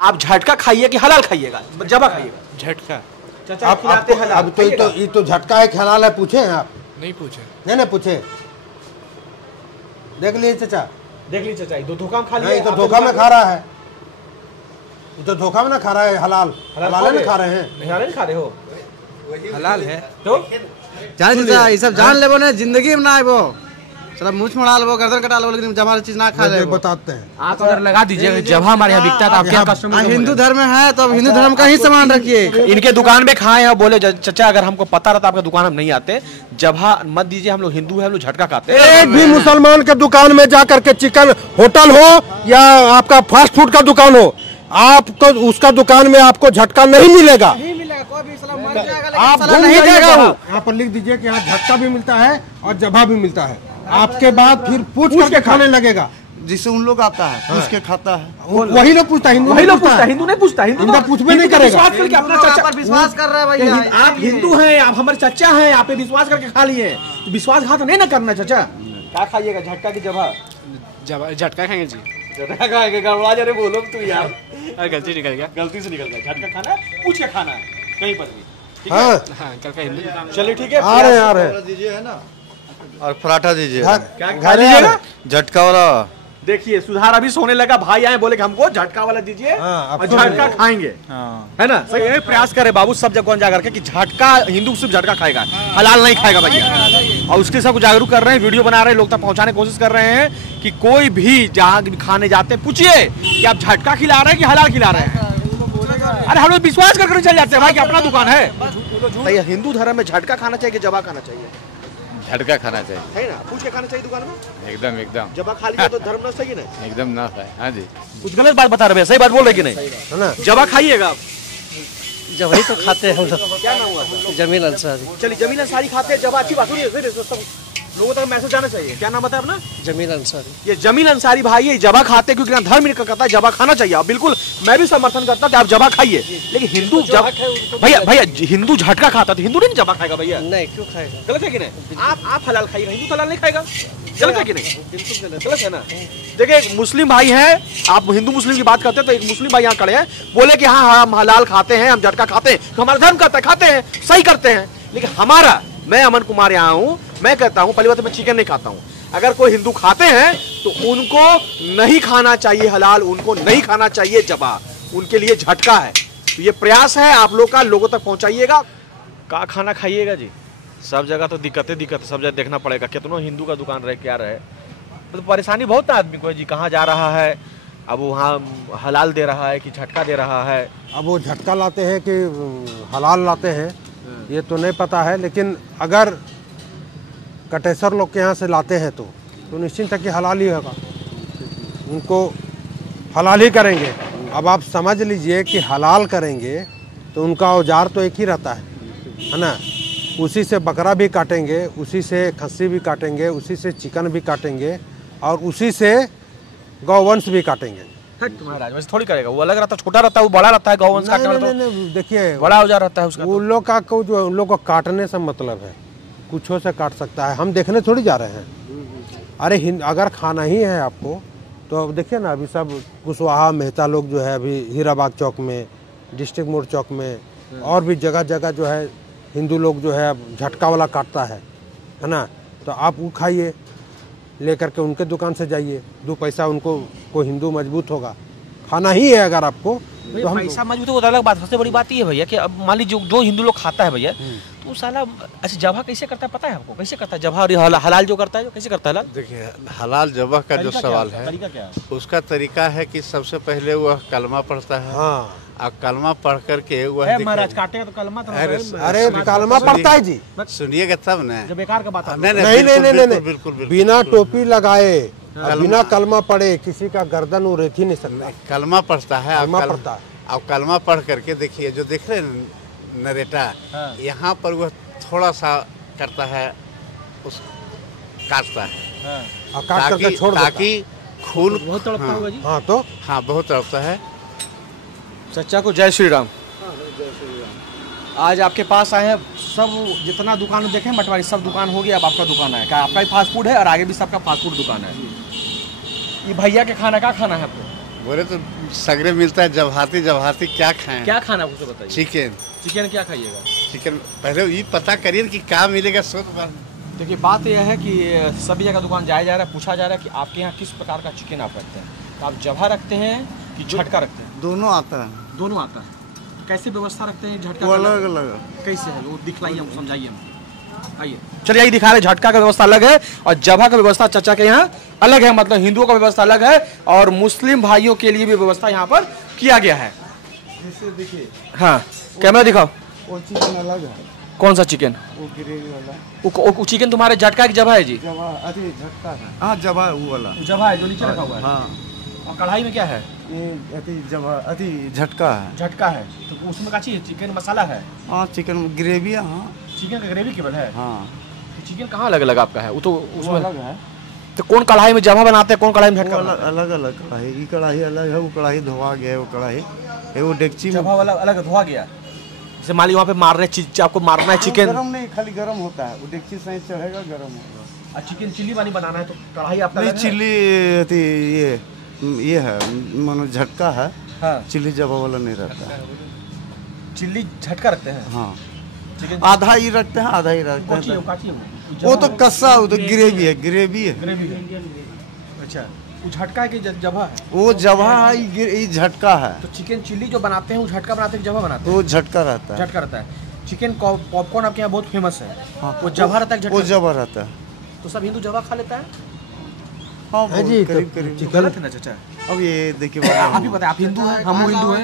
आप झटका खाइए कि हलाल खाइएगा? जबा खाइएगा? झटका। चाचा आप खिलाते हलाल? अब तो ये तो झटका है कि हलाल है, पूछे हैं आप? नहीं पूछे। नहीं पूछे, देख लीजिए चाचा, देख लीजिए चाचा, दो धोखा में खा लिया। नहीं तो धोखा में खा रहा है, ये तो धोखा में ना खा रहा है, हलाल में खा रहे हैं। हलाल नहीं खा रहे हो? हलाल है तो चाचा ये सब जान ले, वो ने जिंदगी में ना है, वो सब मुँह मड़ा लो, गर्दन कटा लो, लेकिन जब हमारी चीज ना खा ले। बताते हैं आप अगर लगा दीजिए, जब हमारे यहाँ बिकता है आपके कस्टमर हिंदू धर्म है तो हिंदू धर्म का ही सामान रखिए। इनके दुकान में खाए हैं, बोले चाचा अगर हमको पता रहता आपका दुकान हम नहीं आते, जबहा मत दीजिए, हम लोग हिंदू है, हम लोग झटका खाते हैं। एक भी मुसलमान के दुकान में जा करके, चिकन होटल हो या आपका फास्ट फूड का दुकान हो, आपको उसका दुकान में आपको झटका नहीं मिलेगा। आप नहीं देगा, यहाँ पर लिख दीजिए कि यहाँ झटका भी मिलता है और जबा भी मिलता है। आपके बाद फिर पूछ करके खाने लगेगा, जिससे उन लोग आता है पूछ के खाता है, वही लोग पूछता है, वही लोग पूछता है, हिंदू नहीं पूछता, हिंदू इनका पूछबे नहीं करेगा। अपना चाचा विश्वास कर रहा है भैया, आप हिंदू हैं, आप हमारे चाचा हैं, आप पे विश्वास करके खा लिए, तो विश्वासघात नहीं ना करना। चाचा क्या खाइएगा, झटका की जबा? झटका खाएंगे जी। झटका खाएंगे? गड़बड़ा जा रहे, बोलो तू यार। गलती निकल गया, गलती से निकल गया। झटका खाना है, पूछ के खाना है कहीं पर भी। हाँ कल का हिंदू। चलिए ठीक है, आ रहे हैं दीजिए है ना, और पराठा दीजिए। क्या खा लीजिएगा? झटका वाला। देखिए सुधार अभी सोने लगा, भाई आए बोले कि हमको झटका वाला दीजिए और झटका खाएंगे, है ना? सही है, प्रयास करे बाबू सब जगह जा करके कि झटका, हिंदू सिर्फ झटका खाएगा, हलाल नहीं खाएगा भैया। और उसके सबको जागरूक कर रहे हैं, वीडियो बना रहे हैं, लोग तक पहुंचाने की कोशिश कर रहे हैं कि कोई भी जहाँ भी खाने जाते हैं पूछिए कि आप झटका खिला रहे हैं कि हलाल खिला रहे हैं। अरे हम लोग विश्वास करके चल जाते हैं भाई कि अपना दुकान है। हिंदू धर्म में झटका खाना चाहिए, जबा खाना चाहिए? झटका खाना चाहिए, है ना? पूछ के खाना चाहिए दुकान में। एकदम एकदम। जबा खा लिया तो धर्म ना सही है ना? एकदम ना खाए। हाँ जी, कुछ गलत बात बता रहे हैं, सही बात बोल रहे कि नहीं? है ना? जबा खाइएगा आप? जब वही तो खाते हैं हम लोग। क्या नाम हुआ? जमील अंसारी। चलिए जमील अंसारी खाते हैं जबा, अच्छी बात सुनिए, सब लोगों तक मैसेज जाना चाहिए। क्या नाम बताया अपना? जमील अंसारी। ये जमील अंसारी भाई ये जबा खाते हैं क्योंकि धर्म इनका कहता है जबा खाना चाहिए। और बिल्कुल मैं भी समर्थन करता हूं कि आप जबा खाइए, लेकिन हिंदू जब भैया हिंदू झटका खाता तो हिंदू नहीं जबा खाएगा भैया? नहीं, क्यों खाएगा? गलत है कि नहीं? आप हलाल खाइएगा, हिंदू हलाल नहीं खाएगा, गलत है कि नहीं? बिल्कुल गलत है ना। देखिए एक मुस्लिम भाई है, आप हिंदू मुस्लिम की बात करते हैं तो एक मुस्लिम भाई यहाँ खड़े हैं, बोले कि हाँ हम हलाल खाते हैं, हम झटका खाते हैं, तो हमारा धर्म कहता है खाते हैं, सही करते हैं। लेकिन हमारा, मैं अमन कुमार यहाँ हूँ, मैं कहता हूँ पहली बात मैं चिकन नहीं खाता हूँ। अगर कोई हिंदू खाते हैं तो उनको नहीं खाना चाहिए हलाल, उनको नहीं खाना चाहिए जबा, उनके लिए झटका है। तो ये प्रयास है आप लोग का, लोगों तक पहुंचाइएगा। का खाना खाइएगा जी, सब जगह तो दिक्कत सब जगह देखना पड़ेगा, कितनों हिंदू का दुकान रहे क्या रहे, तो परेशानी बहुत है आदमी को जी। कहाँ जा रहा है, अब वहाँ हलाल दे रहा है कि झटका दे रहा है? अब वो झटका लाते हैं कि हलाल लाते हैं ये तो नहीं पता है, लेकिन अगर कटेसर लोग के यहाँ से लाते हैं तो निश्चिंत है कि हलाल ही होगा, उनको हलाल ही करेंगे। अब आप समझ लीजिए कि हलाल करेंगे तो उनका औजार तो एक ही रहता है ना? उसी से बकरा भी काटेंगे, उसी से खस्सी भी काटेंगे, उसी से चिकन भी काटेंगे और उसी से गौवंश भी काटेंगे। महाराज वैसे थोड़ी करेगा, वो अलग रहता है, छोटा रहता है, वो बड़ा रहता है, गौवंश काटने वाला तो देखिए बड़ा औजार रहता है उसका। उन लोग का जो उन लोग को काटने से मतलब है, कुछों से काट सकता है, हम देखने थोड़ी जा रहे हैं। अरे अगर खाना ही है आपको तो अब देखिए ना, अभी सब कुशवाहा मेहता लोग जो है अभी हीराबाग चौक में, डिस्ट्रिक्ट मोड़ चौक में और भी जगह जगह जो है हिंदू लोग जो है झटका वाला काटता है ना? तो आप वो खाइए, लेकर के उनके दुकान से जाइए, 2 पैसा उनको कोई हिंदू मजबूत होगा। खाना ही है अगर आपको तो हम पैसा मजबूत होगा, अलग बात। सबसे बड़ी बात ये है भैया कि अब मान लीजिए जो हिंदू लोग खाता है भैया, तो साला अच्छा जबा कैसे करता है पता है आपको? कैसे करता है जबा और हलाल जो करता है, जो कैसे करता है हलाल? देखिए हलाल जबा का जो सवाल है, तरीका क्या है? उसका तरीका है कि सबसे पहले वह कलमा पढ़ता है। हाँ, और कलमा पढ़ करके वह महाराज काटेगा तो कलमा तो अरे कलमा पढ़ता है जी, सुनिएगा तब ना। जो बेकार का बात है। नहीं, बिल्कुल बिना टोपी लगाए बिना कलमा पढ़े किसी का गर्दन वो रेत ही नहीं सकता। कलमा पढ़ता है, कलमा पढ़ता है। और कलमा पढ़ करके देखिए, जो देख रहे हैं नरेटा, यहाँ पर वह थोड़ा सा करता है, उस काटता है और काट करके छोड़ देता है, ताकि खून बहुत तड़पता होगा जी। हाँ तो हाँ बहुत तड़पता है। चचा को जय श्री राम। आज आपके पास आए हैं, सब जितना दुकान देखे मटवारी सब दुकान हो गया, अब आपका दुकान है क्या? आपका ही फास्ट फूड है और आगे भी सबका फास्ट फूड दुकान है। ये भैया के खाना का खाना है आपको? बोले तो सगरे मिलता है, जवाहती क्या खाएं? क्या खाना है उसको बताइए। चिकन। चिकन क्या खाइएगा? चिकन पहले ये पता करिए कि क्या मिलेगा। देखिए बात यह है कि सभी जगह दुकान जाया जा रहा है, पूछा जा रहा है कि आपके यहाँ किस प्रकार का चिकन आप रखते हैं, तो आप जभा रखते हैं कि झटका रखते हैं? दोनों आता है। दोनों आता है। कैसे व्यवस्था रखते हैं झटका? अलग अलग कैसे है वो दिखलाइए, हम समझाइए। आइए चलिए यही दिखा रहे, झटका का व्यवस्था अलग है और जभा का व्यवस्था चाचा के यहाँ अलग है, मतलब हिंदुओं का व्यवस्था अलग है और मुस्लिम भाइयों के लिए भी व्यवस्था यहाँ पर किया गया है। जैसे देखिए, हाँ कैमरा दिखाओ। वो चिकन अलग है। कौन सा चिकन? वो ग्रेवी वाला। वो चिकन तुम्हारे झटका की जभा है जी? जवा अरे झटका है। हाँ जवा वो वाला जभा है जो नीचे रखा हुआ है। हाँ। और कढ़ाई में क्या है? ये झटका है। झटका है तो उसमें क्या चाहिए? चिकन मसाला है? हाँ चिकन ग्रेवी है। हाँ चिकन का ग्रेवी केवल है? हाँ। चिकन कहाँ अलग अलग आपका है? वो तो उसमें अलग है। तो कौन कढ़ाई में जभा बनाते हैं, कौन कढ़ाई में झटका? अलग अलग कढ़ाई, ये कढ़ाई अलग है, वो कढ़ाई धोआ गया है, वो कढ़ाई वो डेगची में जभा वाला अलग धोआ गया। जैसे मान ली वहाँ पे मार रहे चीज, आपको मारना है चिकन। गरम नहीं, खाली गरम होता है, वो डेगची से चढ़ेगा गरम होगा। और चिकन चिल्ली वाली बनाना है तो कढ़ाई आपका नहीं अलग है? चिल्ली ये है मानो झटका है। हाँ चिल्ली जवा वाला नहीं रहता है। चिल्ली झटका रखते हैं। हाँ चिकन आधा ही रखते हैं, आधा ही रखते काची है, हैं। काची है वो तो कस्सा, वो तो ग्रेवी है, ग्रेवी है। ग्रेवी है। अच्छा वो झटका है कि जभा है? वो जवा है, ये झटका है। तो चिकन चिल्ली जो बनाते हैं वो झटका बनाते हैं कि जभा बनाते हैं? वो झटका रहता है। झटका रहता है। चिकन पॉपकॉर्न आपके यहाँ बहुत फेमस है। हाँ, वो जभा रहता है कि वो झटका? जवा रहता है। तो सब हिंदू जभा खा लेता है? हाँ है जी, करीब तो करीब। चिकन गलत है ना चाचा? अब ये देखिए आप ही बताए, आप हिंदू हैं, हम हिंदू हैं।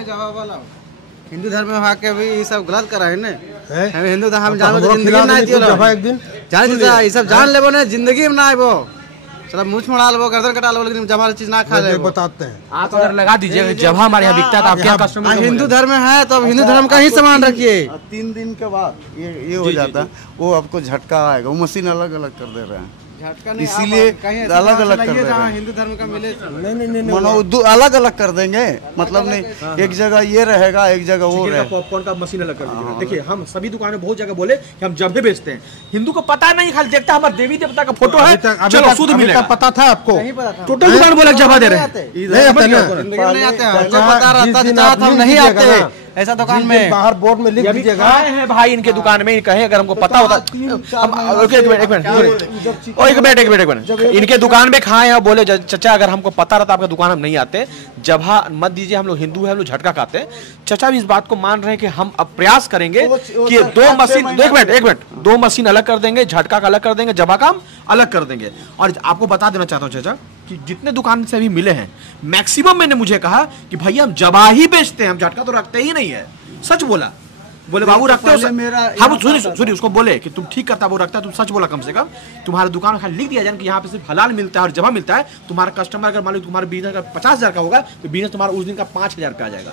हिंदू धर्म में वहाँ के भी ये सब गलत करा है ना। है? हम हिंदू धर्म तो जान हमरो जिंदगी खिला में ना दीजिए जभा एक दिन। जान ये सब जान लेबो ना, जिंदगी में ना आइबो। चलो मुंह मोड़ा लेबो, गर्दन कटा लेबो, लेकिन जमा चीज ना खा ये लेबो। बताते हैं। आप अगर लगा दीजिए जभा हमारे यहाँ बिकता है तो आपके यहाँ कस्टमर हिंदू धर्म में है तो अब हिंदू धर्म का ही सामान रखिए। 3 दिन के बाद ये हो जाता है, वो आपको झटका आएगा। वो मशीन अलग अलग कर दे रहे हैं, इसीलिए अलग अलग कर दे रहे हैं। हिंदू धर्म का मिले नहीं मनो अलग अलग कर देंगे, मतलब नहीं एक जगह ये रहेगा, एक जगह वो रहेगा। पॉपकॉर्न का मशीन अलग कर दीजिएगा। देखिए हम सभी दुकानें बहुत जगह बोले कि हम जभे बेचते हैं, हिंदू को पता नहीं, खाली देखता हमारे देवी देवता का फोटो है, चलो शुद्ध मिलेगा। पता था आपको? टोटल दुकान बोले जभा दे रहे हैं। नहीं आता ना। नहीं आते हैं, जो पता रहता तो हम नहीं आते ऐसा दुकान में। बाहर बोर्ड में लिख दीजिएगा। आए हैं भाई इनके दुकान में, कहे अगर हमको पता होता। एक मिनट इनके दुकान में खाए हैं, बोले चाचा अगर हमको पता रहता आपका दुकान हम नहीं आते, जभा मत दीजिए, हम लोग हिंदू हैं, हम लोग झटका खाते हैं। चाचा भी इस बात को मान रहे हैं कि हम अब प्रयास करेंगे कि दो मशीन, एक मिनट, दो मशीन अलग कर देंगे, झटका का अलग कर देंगे, जभा का अलग कर देंगे। और आपको बता देना चाहता हूँ चाचा कि जितने दुकान से अभी मिले हैं मैक्सिमम मैंने मुझे कहा कि भैया हम जभा ही बेचते हैं, हम झटका तो रखते ही नहीं है। सच बोला, बोले बाबू रखते हो? हम सुनिए उसको बोले कि तुम ठीक करता, वो रखता है, तुम सच बोला। कम से कम तुम्हारे दुकान में खाली लिख दिया जाए कि यहाँ पे सिर्फ हलाल मिलता है और जभा मिलता है। तुम्हारा कस्टमर अगर मान लो तुम्हारा बिजनेस अगर 50,000 का होगा तो बिजनेस तुम्हारा उस दिन का 5,000 रुपया आ जाएगा।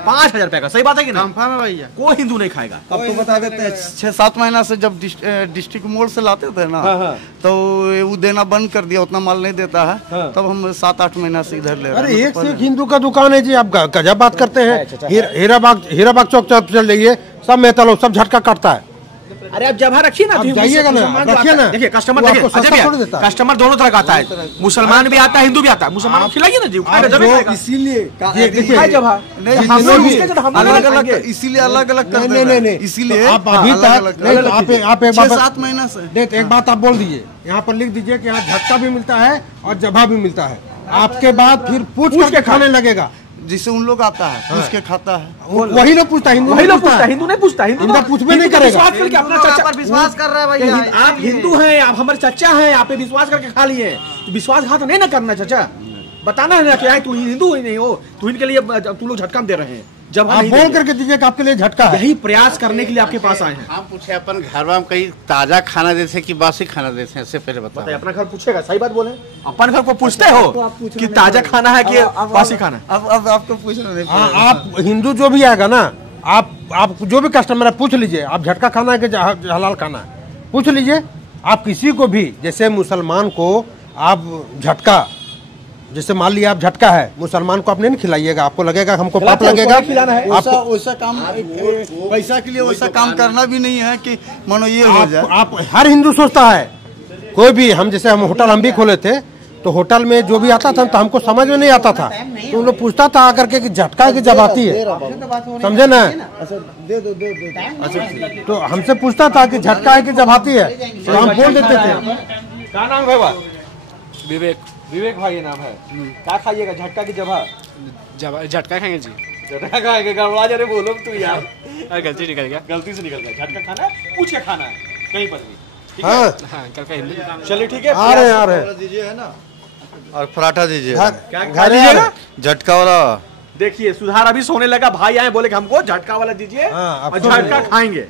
5,000 रुपया का, सही बात है कि नहीं? भैया कोई हिंदू नहीं खाएगा। अब तो बता देते हैं 6-7 महीना से जब डिस्ट्रिक्ट मोड़ से लाते थे ना, तो वो देना बंद कर दिया, उतना माल नहीं देता है। तब हम 7-8 महीना से इधर ले रहे हैं। अरे एक से एक हिंदू का दुकान है जी, आप गजब बात करते हैं। हीराबाग चौक चल जाइए, सब मेहता सब झटका काटता है। अरे आप जभा रखिए ना, जाइएगा ना, रखिए ना। देखिए कस्टमर, देखिए कस्टमर दोनों तरह का आता है, मुसलमान भी आता है, हिंदू भी आता है। मुसलमान को खिलाइए ना जी, इसीलिए अलग अलग, इसीलिए अलग अलग कर नहीं, इसीलिए आप अभी तक आप एक 6-7 महीना से एक बात आप बोल दीजिए, यहाँ पर लिख दीजिए कि यहाँ झटका भी मिलता है और जभा भी मिलता है। आपके बाद फिर पूछ के खाने लगेगा, जिससे उन लोग आता है पूछ के खाता है। वही लोग पूछता है, हिंदू नहीं पूछता, हिंदू पूछबे नहीं करेगा। अपना चाचा विश्वास कर रहा है भैया, आप हिंदू हैं, आप हमारे चाचा हैं, आप पे विश्वास करके खा लिए। विश्वासघात नहीं ना करना चाचा, बताना है ना कि तू हिंदू ही नहीं हो, तू इनके लिए तुम लोग झटका दे रहे हैं। जब आप बोल करके दीजिए कि आपके लिए झटका है, यही प्रयास करने के लिए आपके पास आए हैं। हम पूछे अपन घर में कहीं ताजा खाना देते हैं कि बासी खाना देते हैं, इससे पहले बताओ। अपना घर पूछेगा, सही बात बोले, अपन घर को पूछते हो कि ताजा खाना है कि बासी खाना? अब आपको पूछना नहीं पड़ेगा। आप हिंदू जो भी आएगा ना, आप जो भी कस्टमर है पूछ लीजिए, आप झटका खाना है कि हलाल खाना है, पूछ लीजिए। आप किसी को भी, जैसे मुसलमान को आप झटका, जैसे मान लिया आप झटका है, मुसलमान को आप नहीं खिलाइएगा, आपको लगेगा हमको पाप लगेगा। वैसा काम पैसा के लिए वैसा काम करना भी नहीं है कि मानो ये हो जाए। आप हर हिंदू सोचता है, कोई भी, हम जैसे हम होटल हम भी खोले थे, तो होटल में जो भी आता था तो हमको समझ में नहीं आता था, तो उन लोग पूछता था आकर के कि झटका है कि जबाती है, समझे ना? तो हमसे पूछता था कि झटका है कि जबाती है, तो हम बोल देते थे। क्या नाम है भाई? विवेक। विवेक भाई ये नाम है। क्या खाइएगा, झटका की जभा? झटका खाएंगे जी। झटका खाएंगे? गड़बड़ा जा रहे, बोलो तू यार। गलती निकल गया। गलती से निकल गया। झटका खाना है, पूछ के खाना है कहीं पर भी, ठीक है? हाँ हाँ, कल का हिंदी चलिए ठीक है। आ रहे हैं। दीजिए है ना, और पराठा दीजिए। क्या लीजिएगा? झटका वाला। देखिए सुधार अभी सोने लगा, भाई आए बोले कि हमको झटका वाला दीजिए और झटका खाएंगे,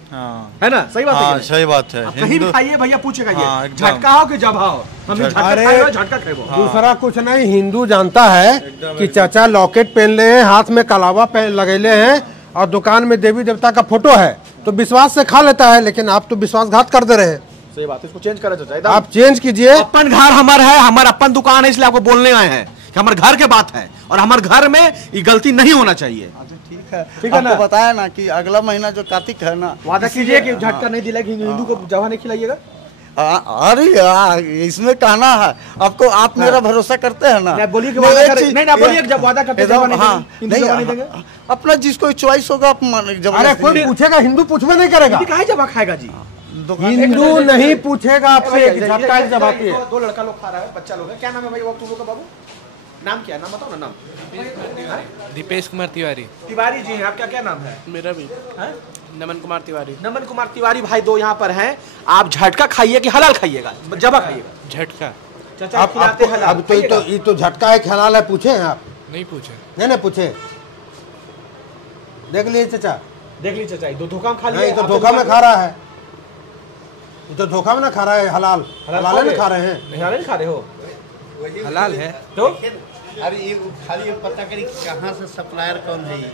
है ना? सही बात है। सही बात है। आप कहीं भी खाइए भैया, पूछेगा हाँ, ये एकदम। झटका हो कि जभा हो, हम झटका खाएगा, झटका खाएगा। दूसरा कुछ नहीं, हिंदू जानता है कि चाचा लॉकेट पहन ले हैं, हाथ में कलावा पहन लगेले हैं और दुकान में देवी देवता का फोटो है, तो विश्वास से खा लेता है। लेकिन आप तो विश्वासघात कर दे रहे हैं। सही बात है, इसको चेंज करा चाचा। आप चेंज कीजिए। अपन घर हमारा है, हमारा अपन दुकान है, इसलिए आपको बोलने आए हैं कि हमारे घर के बात है और हमारे घर में ये गलती नहीं होना चाहिए। ठीक है ना? आपको बताया ना कि अगला महीना जो कार्तिक है ना, वादा कीजिए कि झटका नहीं दिलाएगी, हिंदू को जवा नहीं खिलाइएगा। अरे यार इसमें कहना है आपको, आप मेरा भरोसा करते हैं ना? बोलिए कि वादा करें। नहीं ना बोलिए, जब वादा करते हैं जवा नहीं देंगे, हिंदू जवा नहीं देंगे। अपना जिसको चॉइस होगा आप अरे कोई पूछेगा, हिंदू पूछवे नहीं करेगा। काहे जवा खाएगा जी? हिंदू नहीं पूछेगा आपसे कि झटका है कि जबाती है। दो लड़का लोग खा रहा है, बच्चा लोग है। क्या नाम है भाई वो तुम लोग का? बाबू नाम क्या है? नाम बताओ ना। नाम दीपेश कुमार तिवारी। तिवारी जी हैं। आपका क्या नाम है? मेरा भी नमन कुमार तिवारी। नमन कुमार तिवारी भाई दो यहाँ पर हैं। आप झटका खाइए कि हलाल खाइएगा, जबा खाइएगा? झटका। चाचा खिलाते हलाल। अब तो ये तो झटका है कि हलाल है, पूछे हैं आप? नहीं पूछे। नहीं पूछे। देख लीजिए चाचा, देख लीजिए चाचा, दो धोखा खा नहीं लिया। तो धोखा में खा रहा है, ये तो धोखा में ना खा रहा है। हलाल हलाल नहीं खा रहे हैं। हलाल नहीं खा रहे हो? हलाल है तो अरे ये खाली ये पता करी कहाँ से सप्लायर कौन है ये।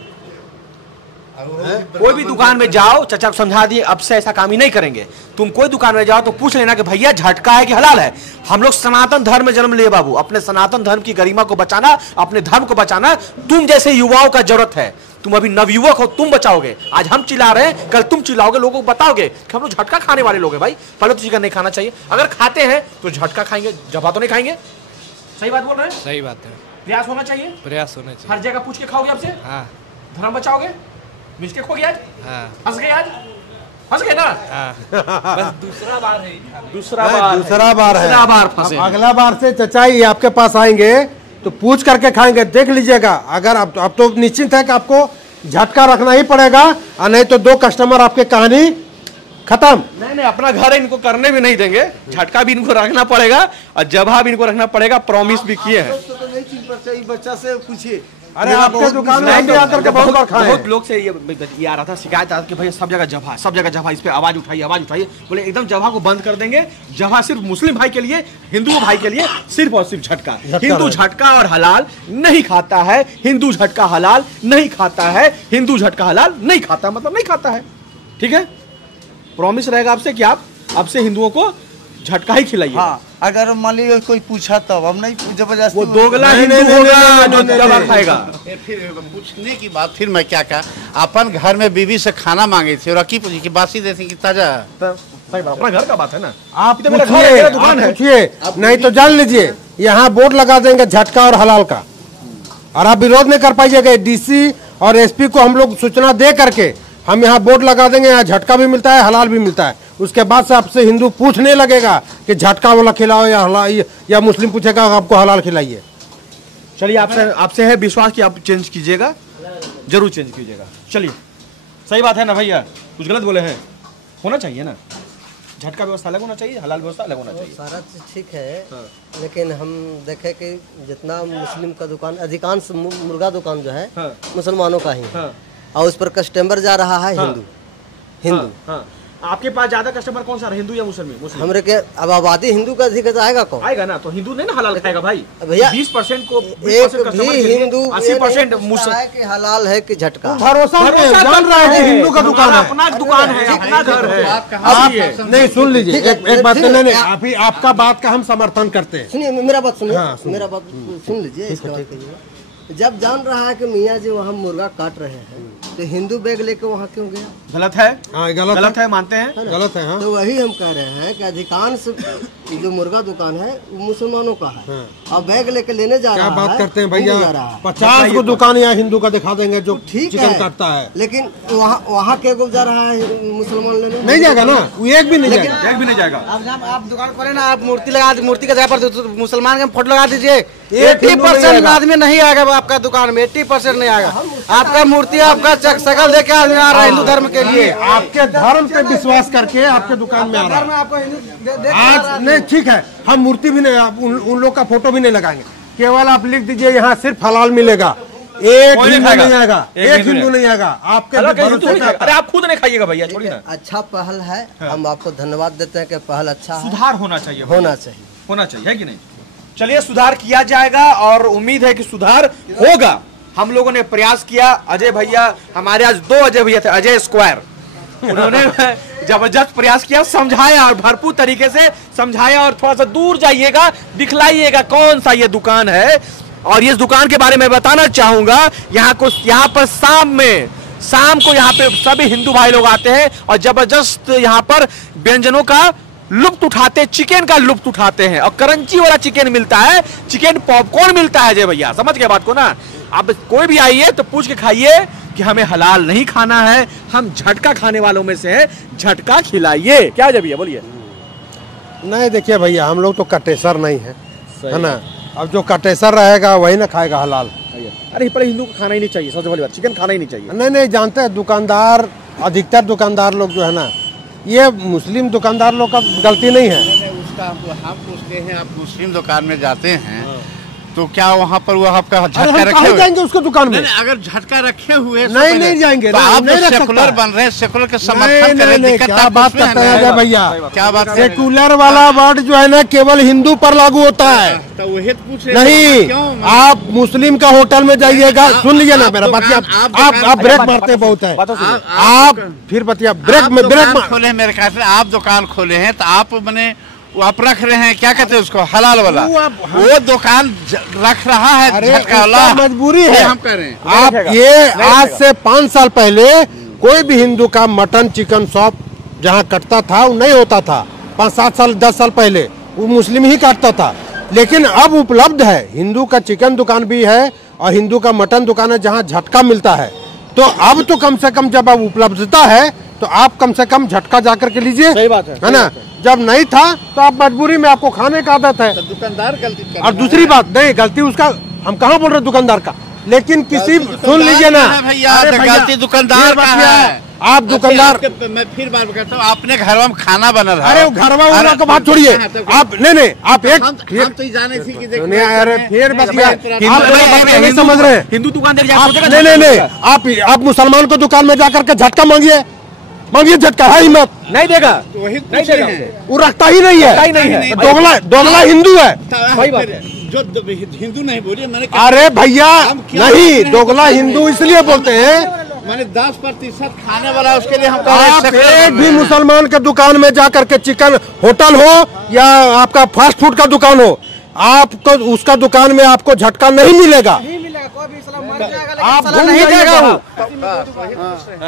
कोई भी दुकान में जाओ, चाचा को समझा दिए, अब से ऐसा काम ही नहीं करेंगे। तुम कोई दुकान में जाओ तो पूछ लेना कि भैया झटका है कि हलाल है। हम लोग सनातन धर्म में जन्म लिए बाबू, अपने सनातन धर्म की गरिमा को बचाना, अपने धर्म को बचाना तुम जैसे युवाओं का जरूरत है। तुम अभी नवयुवक हो, तुम बचाओगे। आज हम चिल्ला रहे हैं, कल तुम चिल्लाओगे, लोगों को बताओगे कि हम लोग झटका खाने वाले लोग हैं। भाई पहले तो चिकन नहीं खाना चाहिए, अगर खाते हैं तो झटका खाएंगे, जबा तो नहीं खाएंगे। सही बात बोल रहे हैं? सही बात है। प्रयास होना चाहिए, प्रयास होना चाहिए। हर जगह पूछ के खाओगे आपसे, हाँ धर्म बचाओगे। मिस्टेक हो गया आज, हाँ हंस गए आज, हंस गए ना? हाँ बस दूसरा बार है। दूसरा बार है, दूसरा बार फंसे। अगला बार से चचा ये आपके पास आएंगे तो पूछ करके खाएंगे, देख लीजिएगा। अगर अब तो निश्चिंत है कि आपको झटका रखना ही पड़ेगा, और नहीं तो दो कस्टमर आपके कहानी खत्म। नहीं अपना घर है, इनको करने भी नहीं देंगे। झटका भी इनको रखना पड़ेगा और जभा भी इनको रखना पड़ेगा, प्रॉमिस भी किए हैं। बच्चा से पूछिए। अरे आपके दुकान में हम भी आकर के बहुत बार खाए। बहुत लोग से ये आ रहा था, शिकायत आ रहा था कि भाई सब जगह जभा, सब जगह जभा, इस पे आवाज उठाइए। बोले एकदम जभा को बंद कर देंगे। जभा सिर्फ मुस्लिम भाई के लिए, हिंदू भाई के लिए सिर्फ और सिर्फ झटका। हिंदू झटका और हलाल नहीं खाता है, हिंदू झटका हलाल नहीं खाता है, हिंदू झटका हलाल नहीं खाता, मतलब नहीं खाता है। ठीक है, प्रॉमिस रहेगा आपसे कि आप अब से हिंदुओं को झटका ही खिलाइए। हाँ, अगर मान लीजिए कोई पूछा तब हम नहीं जबरदस्ती। वो दोगला हिंदू होगा जो जभा खाएगा। फिर पूछने की बात, फिर मैं क्या कहा, अपन घर में बीवी से खाना मांगे थे और अकी पूछी कि बासी देते कि ताजा। अपना घर का बात है ना। आप तो मेरा घर है, मेरा दुकान है। पूछिए, नहीं तो जान लीजिए यहाँ बोर्ड लगा देंगे झटका और हलाल का, और आप विरोध नहीं कर पाइएगा। डीसी और एसपी को हम लोग सूचना दे करके हम यहाँ बोर्ड लगा देंगे, यहाँ झटका भी मिलता है, हलाल भी मिलता है। उसके बाद से आपसे हिंदू पूछने लगेगा कि झटका वाला खिलाओ या हलाल, या मुस्लिम पूछेगा आपको हलाल खिलाइए। चलिए आपसे है विश्वास कि आप चेंज कीजिएगा, जरूर चेंज कीजिएगा। चलिए, सही बात है ना भैया? कुछ गलत बोले हैं? होना चाहिए ना, झटका व्यवस्था अलग होना चाहिए, हलाल व्यवस्था अलग होना चाहिए। सारा चीज़ ठीक है, लेकिन हम देखें कि जितना मुस्लिम का दुकान, अधिकांश मुर्गा दुकान जो है मुसलमानों का ही है, और उस पर कस्टमर जा रहा है हिंदू। आपके पास ज्यादा कस्टमर कौन सा, हिंदू या मुसलमान? हमरे के अब आबादी हिंदू का अधिक आएगा कौन? आएगा ना, तो हिंदू नहीं ना हलाल खाएगा भाई। भैया 20% को एक भी हिंदू 80% है कि हलाल है कि झटका। भरोसा जान रहा है कि हिंदू का दुकान है, अपना दुकान है, अपना घर है। आप नहीं सुन लीजिए, एक बात नहीं, अभी आपका बात का हम समर्थन करते हैं। सुनिए मेरा बात, सुनिए मेरा बात सुन लीजिए। जब जान रहा है कि मियाँ जी वहाँ मुर्गा काट रहे हैं तो हिंदू बैग लेके वहाँ क्यों गया? गलत है, हाँ गलत है, मानते हैं गलत है। हाँ तो वही हम कह रहे हैं कि अधिकांश जो मुर्गा दुकान है वो मुसलमानों का है और बैग लेके लेने जा रहा है। क्या बात करते हैं हिंदू जा भैया, रहा है। 50 को दुकान यहाँ हिंदू का दिखा देंगे जो ठीक चिकन है, काटता है। लेकिन वहाँ के को जा रहा है मुसलमान लेने? नहीं जाएगा ना, वो एक भी नहीं जाएगा। एक भी नहीं जाएगा। आप दुकान खोले ना, आप मूर्ति लगा, मूर्ति का जगह पर मुसलमान का फोटो लगा दीजिए, एक हिंदू नहीं 80% आएगा। आदमी नहीं आएगा आपका दुकान में, 80% नहीं आएगा। आपका मूर्ति, आपका शकल देख के आदमी आ रहा है हिंदू धर्म के लिए, आपके धर्म पे विश्वास करके आपके दुकान में आ रहा है। आपको हिंदू आज नहीं, ठीक है, हम मूर्ति भी नहीं, उन लोग का फोटो भी नहीं लगाएंगे, केवल आप लिख दीजिए यहाँ सिर्फ हलाल मिलेगा। एक कोई नहीं हिंदू खाएगा। नहीं आएगा, एक हिंदू नहीं आएगा आपके भरोसे पे। अरे आप खुद नहीं खाइएगा भैया, छोड़िए ना। अच्छा पहल है, हम आपको धन्यवाद देते हैं कि पहल अच्छा है, सुधार होना चाहिए, होना चाहिए। होना चाहिए, है कि नहीं? चलिए, सुधार किया जाएगा और उम्मीद है कि सुधार होगा। हम लोगों ने प्रयास किया। अजय भैया, हमारे आज 2 अजय भैया थे, अजय स्क्वायर, उन्होंने जबरदस्त प्रयास किया, समझाया और भरपूर तरीके से समझाया। और थोड़ा सा दूर जाइएगा, दिखलाइएगा कौन सा ये दुकान है। और इस दुकान के बारे में बताना चाहूंगा, यहाँ पर शाम को यहाँ पे सभी हिंदू भाई लोग आते हैं और जबरदस्त यहाँ पर व्यंजनों का लुप्त उठाते, चिकन का लुप्त उठाते हैं। और करंची वाला चिकन मिलता है, चिकन पॉपकॉर्न मिलता है। जय भैया, समझ गए बात को ना? अब कोई भी आइए तो पूछ के खाइए कि हमें हलाल नहीं खाना है, हम झटका खाने वालों में से है, झटका खिलाइए। क्या जब भैया बोलिए? नहीं देखिए भैया, हम लोग तो कटेसर नहीं है ना। अब जो कटेसर रहेगा वही ना खाएगा हलाल। अरे पहले हिंदू को खाना ही नहीं चाहिए, सबसे बड़ी बात, चिकन खाना ही नहीं चाहिए। नहीं जानते हैं, दुकानदार, अधिकतर दुकानदार लोग जो है ना, ये मुस्लिम दुकानदार लोग का गलती नहीं है। उसका हम पूछते हैं, आप मुस्लिम दुकान में जाते हैं तो क्या वहाँ पर वो आपका झटका रखे हुए जाएंगे उसको दुकान में? अगर झटका रखे हुए नहीं जाएंगे, तो आप नहीं रख सकता सेकुलर है। बन रहे हैं, सेकुलर के समर्थन कर रहे हैं, दिक्कत क्या आप बात उसमें है करते ना? हैं भैया? क्या बात है? सेकुलर वाला वर्ड जो है ना केवल हिंदू पर लागू होता है। तो वही तो पूछ रहे हैं, नहीं, क्यों? आप मुस्लिम का होटल में जाइएगा, सुन लीजिए ना मेरा बात, आप ब्रेक मारते बहुत है, आप फिर बतिया ब्रेक खोले हैं मेरे ख्याल से, आप दुकान खोले हैं तो आप मैंने वो आप रख रहे हैं, क्या कहते हैं उसको, हलाल वाला, वो दुकान रख रहा है झटका वाला, मजबूरी है। हम कह रहे हैं आप ये आज से 5 साल पहले कोई भी हिंदू का मटन चिकन शॉप जहाँ कटता था वो नहीं होता था। 5-7 साल 10 साल पहले वो मुस्लिम ही काटता था, लेकिन अब उपलब्ध है। हिंदू का चिकन दुकान भी है और हिंदू का मटन दुकान है जहाँ झटका मिलता है। तो अब तो कम से कम जब अब उपलब्धता है तो आप कम से कम झटका जाकर के लीजिए। सही बात है ना? जब नहीं था तो आप मजबूरी में, आपको खाने का आदत है। दुकानदार गलती और दूसरी बात, नहीं गलती उसका, हम कहाँ बोल रहे दुकानदार का, लेकिन किसी सुन लीजिए ना भैया, अरे भैया, गलती दुकानदार का है। आप दुकानदार, मैं फिर बात करता हूँ, अपने घर में खाना बनल है। अरे वो घरवा उरवा का बात छोड़िए आप, नहीं आप एक हम तो जाने थी कि सुनिए, अरे फिर बतिया, आप हिंदू नहीं समझ रहे हैं। हिंदू दुकान देख नहीं, आप मुसलमान को दुकान में जाकर के झटका मांगिए झटका, है हिम्मत? नहीं देगा, वही नहीं देगा, वो रखता ही नहीं है, ही नहीं है। दोगला हिंदू है। सही बात है। जो हिंदू नहीं बोलिए, मैंने अरे भैया हम क्या नहीं, बोल रहे हैं? दोगला हिंदू इसलिए बोलते हैं, मैंने 10% खाने वाला, उसके लिए हम आप एक भी मुसलमान के दुकान में जाकर के, चिकन होटल हो या आपका फास्ट फूड का दुकान हो, आपको उसका दुकान में आपको झटका नहीं मिलेगा। आप नहीं देगा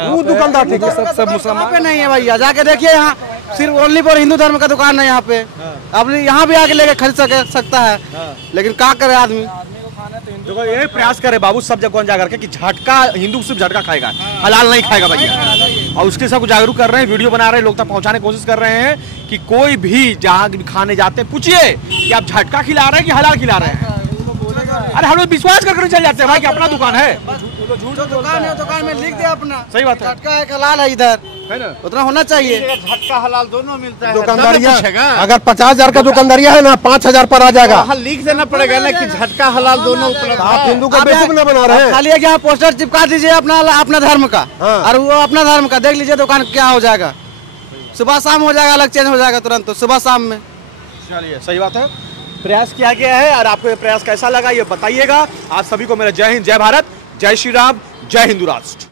वो दुकानदार ठीक है, सब मुसलमान पे नहीं है भैया, जाके देखिए यहाँ सिर्फ ओनली फॉर हिंदू धर्म का दुकान है यहाँ पे। अब यहाँ भी आके लेके खरीद सकता है, लेकिन क्या करे आदमी। देखो ये प्रयास करे बाबू सब जगह जा करके कि झटका, हिंदू सिर्फ झटका खाएगा, हलाल नहीं खाएगा भैया। और उसके सब जागरूक कर रहे हैं, वीडियो बना रहे हैं, लोग तक पहुंचाने की कोशिश कर रहे हैं कि कोई भी जहाँ खाने जाते हैं पूछिए कि आप झटका खिला रहे हैं कि हलाल खिला रहे हैं। अरे हम लोग विश्वास करके चल जाते हैं भाई कि अपना दुकान है, जो दुकान है दुकान में लिख दे अपना। सही बात है, झटका है हलाल है, इधर है ना? उतना होना चाहिए। झटका हलाल दोनों मिलता है। दुकानदारिया पूछेगा अगर 50,000 का दुकानदारिया है ना, 5,000 पर आ जाएगा। वहाँ लिख देना पड़ेगा ना कि झटका हलाल दोनों उपलब्ध आप है। हिंदू का बेवकूफ न बना रहे हैं। खाली है कि यहाँ पोस्टर चिपका दीजिए अपना धर्म का, और वो अपना धर्म का देख लीजिए दुकान क्या हो जाएगा। सुबह शाम हो जाएगा, अलग चेंज हो जाएगा तुरंत, तो सुबह शाम में। चलिए सही बात है, प्रयास किया गया है और आपको ये प्रयास कैसा लगा ये बताइएगा। आप सभी को मेरा जय हिंद, जय भारत, जय श्री राम, जय हिंदू राष्ट्र।